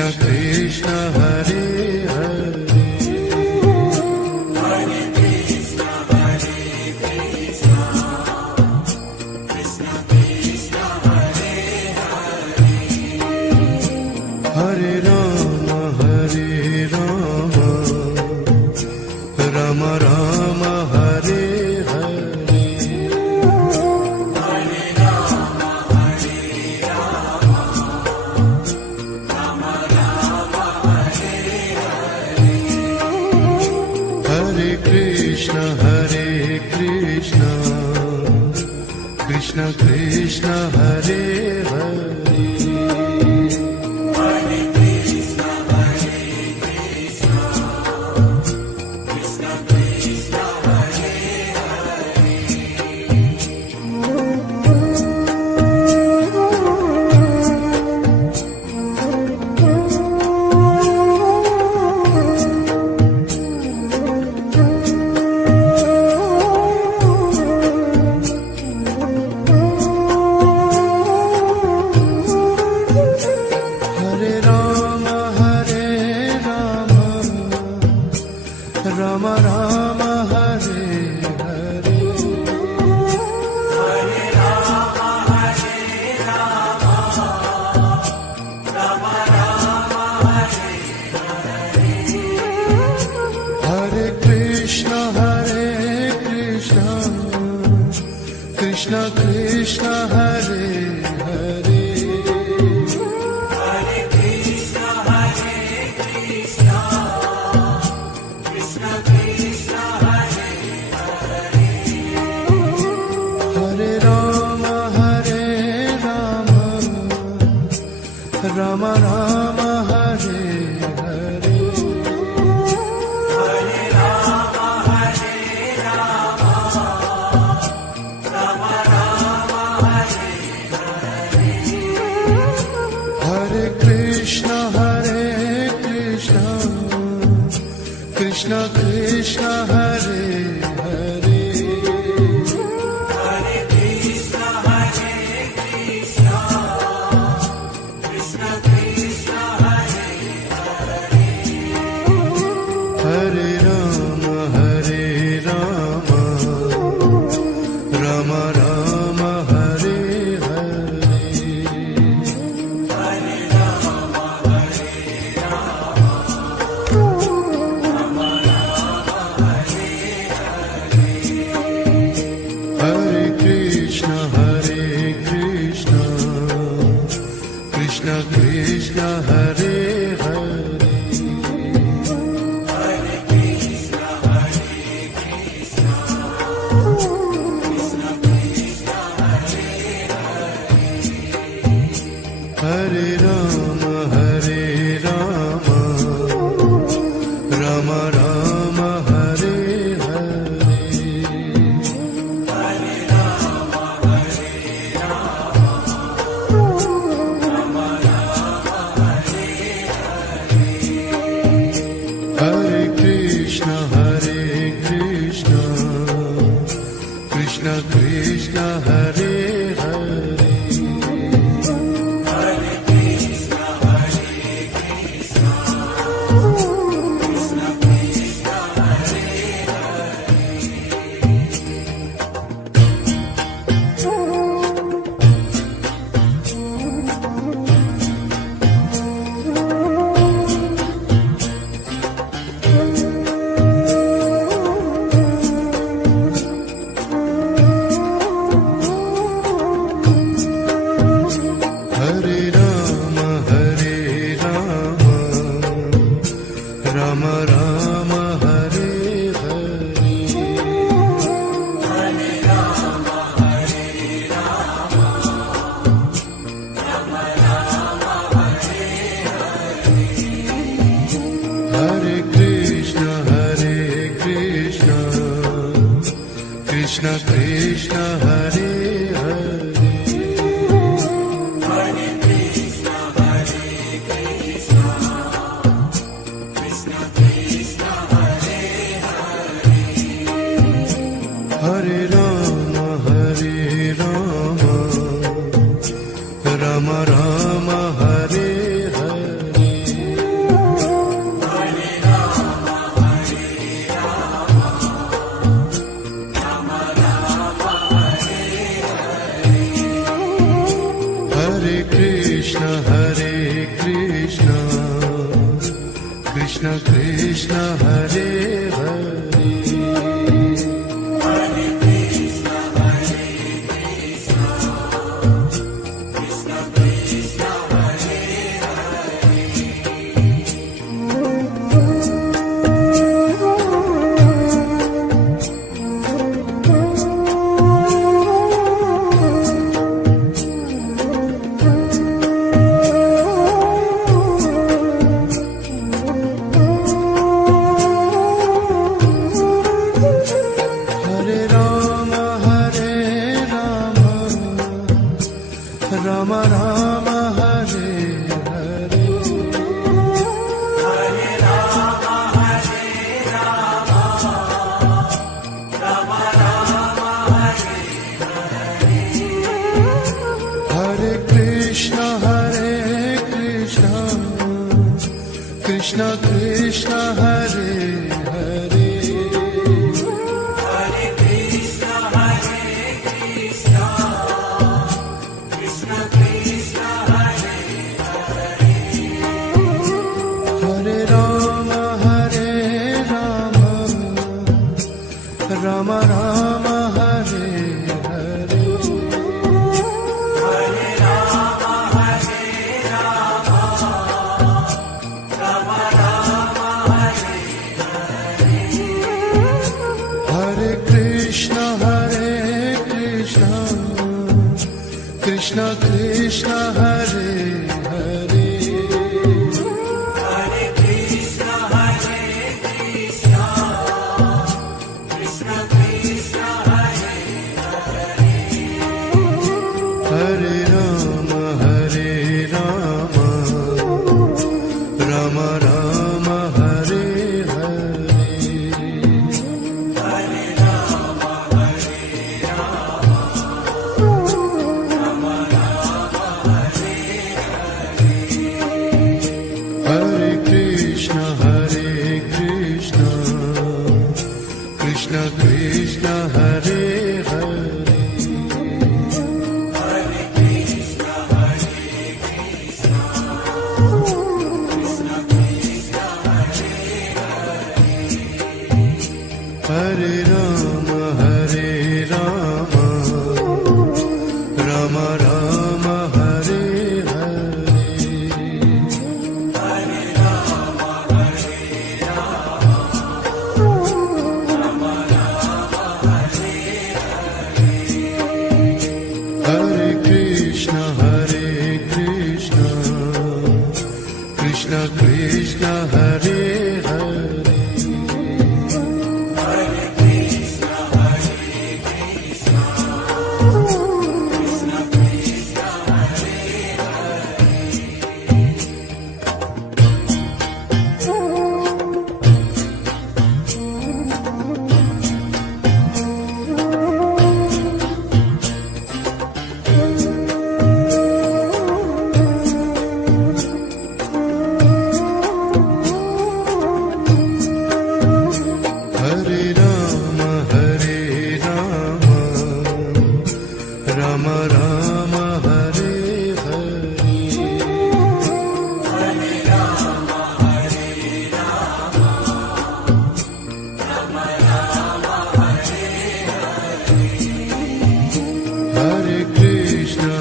Krishna Krishna Hare Hare Hare Rama Rama Rama Hare Hare Hare Krishna Krishna Krishna Hare Hare Rama Rama Hare Hare Hare Rama Hare Rama Rama Rama Hare Hare Hare Krishna Krishna Krishna Hare Hare Rama Rama Hare Hare Hare Rama Hare Rama Rama Rama Hare Hare Hare Krishna Krishna Krishna Hare Hare Hare Rama Rama Rama Hare Hare Hare Rama Hare Rama Rama Rama Hare Hare Hare Krishna Krishna Krishna Hare Hare Hare Rama Rama Rama Hare Hare Hare Rama Hare Rama Rama Rama Hare Hare Hare Krishna Krishna Krishna Hare Hare Rama Rama Hare Hare Hare Rama Hare Rama Rama Rama Hare Hare Hare Krishna Krishna Krishna Hare Hare Hare Rama Rama Rama Hare Hare Krishna Krishna Hare Hare Rama Rama Hare Hare Hare Rama Hare Rama Rama Rama Hare Hare Hare Krishna Krishna Krishna Hare Hare Rama Rama Hare Hare Hare Rama Hare Rama Rama Rama Hare Hare Hare Krishna Krishna Krishna Hare Hare Hare Krishna Hare Rama Hare Rama Rama Rama Hare Hare Hare Rama Hare Rama Rama Rama Hare Hare Hare Krishna Krishna Krishna Hare Hare Hare Rama Hare Rama Rama Rama Hare Hare Hare Rama Hare Rama Rama Rama Hare Hare Hare Krishna Krishna Krishna Hare Hare Hare Rama Hare Rama Rama Rama Hare Hare Hare Rama Hare Rama Rama Rama Hare Hare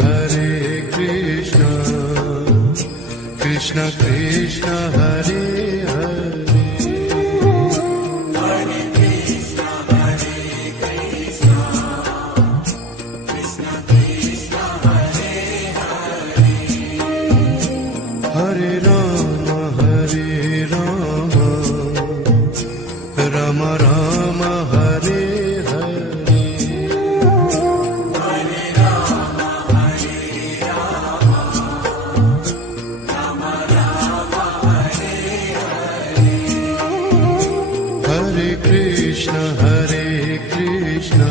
Hare Krishna Krishna Krishna Hare Hare Hare Rama Hare Rama Rama Rama Hare Hare Hare Rama Hare Rama Rama Rama Hare Hare Hare Krishna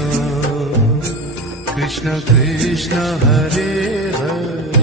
Krishna Krishna Hare Hare Hare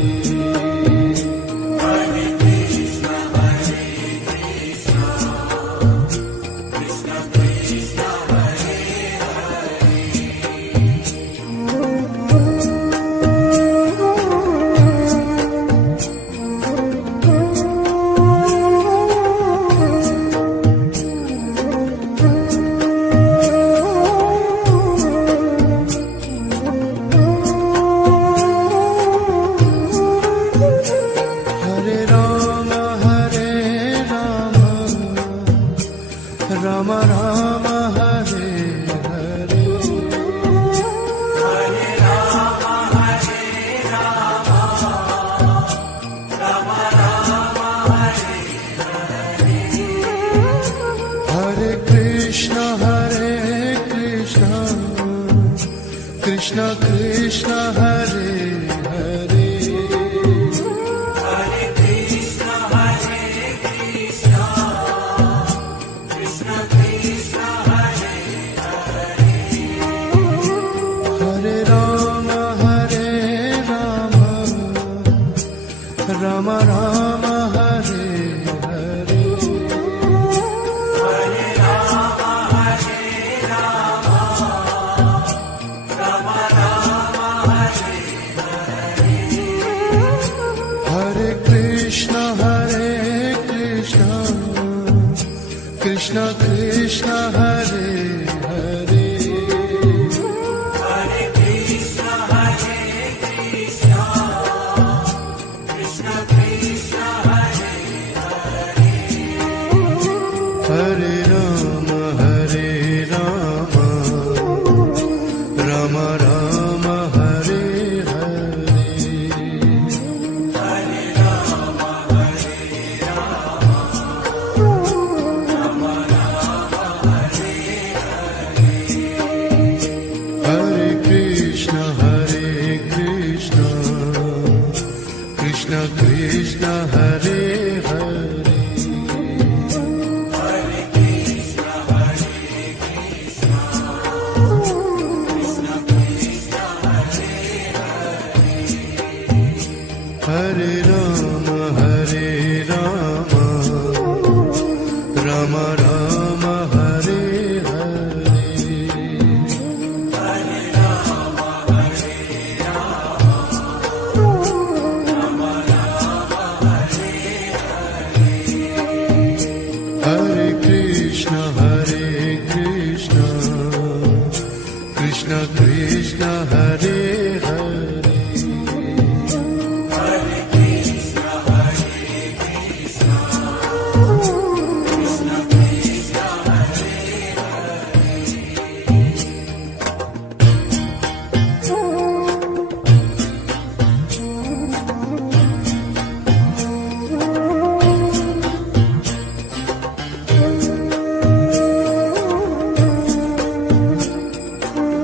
Krishna Krishna Hare Hare Hare Krishna Krishna Krishna Hare Hare Hare Rama Rama Rama Hare Hare Hare Rama Rama Rama Hare Hare Hare Krishna Krishna Krishna Hare Hare Hare Krishna Krishna Krishna Hare Hare Hare Rama Rama Rama Hare Hare Hare Rama Hare Krishna Krishna Krishna Hare Hare Hare Krishna Krishna Krishna Hare Hare Rama Rama Rama Hare Hare Hare Rama Hare Krishna Krishna Krishna Hare Hare Hare Krishna Krishna Krishna Hare Hare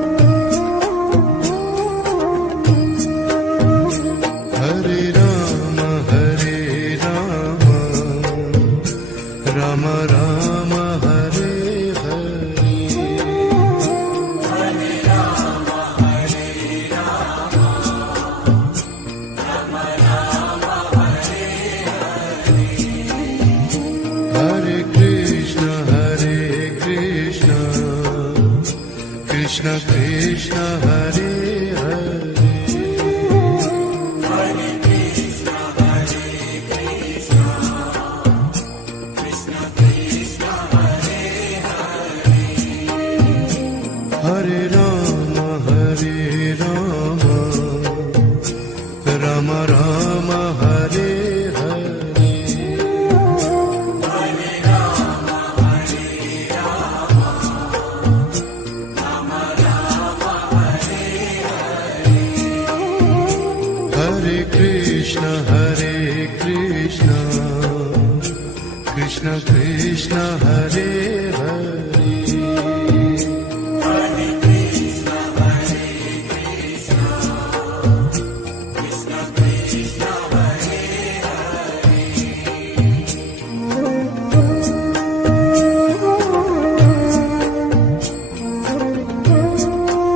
Rama Rama Rama Hare Hare Hare Rama Hare Krishna Krishna Krishna Hare Hare Hare Krishna Krishna Krishna Hare Hare Rama Rama Rama Hare Hare Hare Rama Hare Krishna Krishna Krishna Hare Hare Hare Krishna Krishna Krishna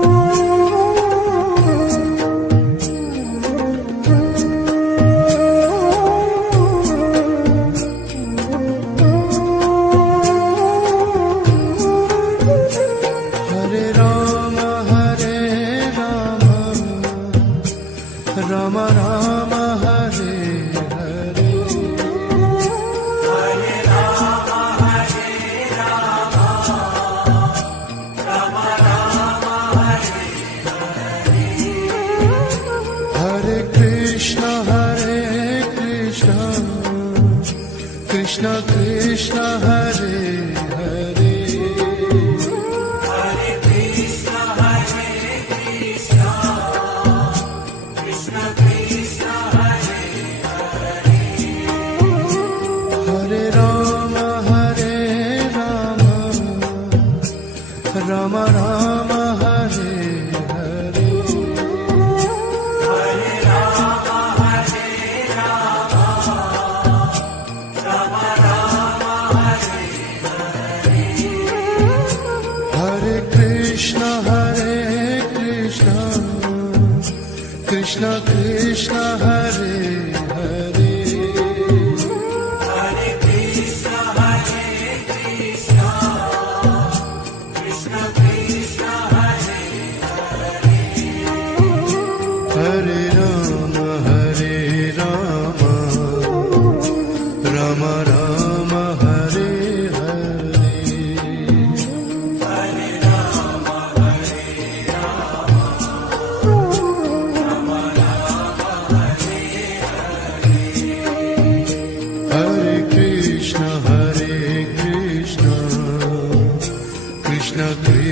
Hare Hare Rama Rama Rama Hare Hare Hare Rama Rama Rama Hare Hare Krishna Krishna Krishna Hare Hare Hare Krishna Krishna Krishna Hare Hare Rama Rama Rama Hare Hare Krishna Krishna Krishna Hare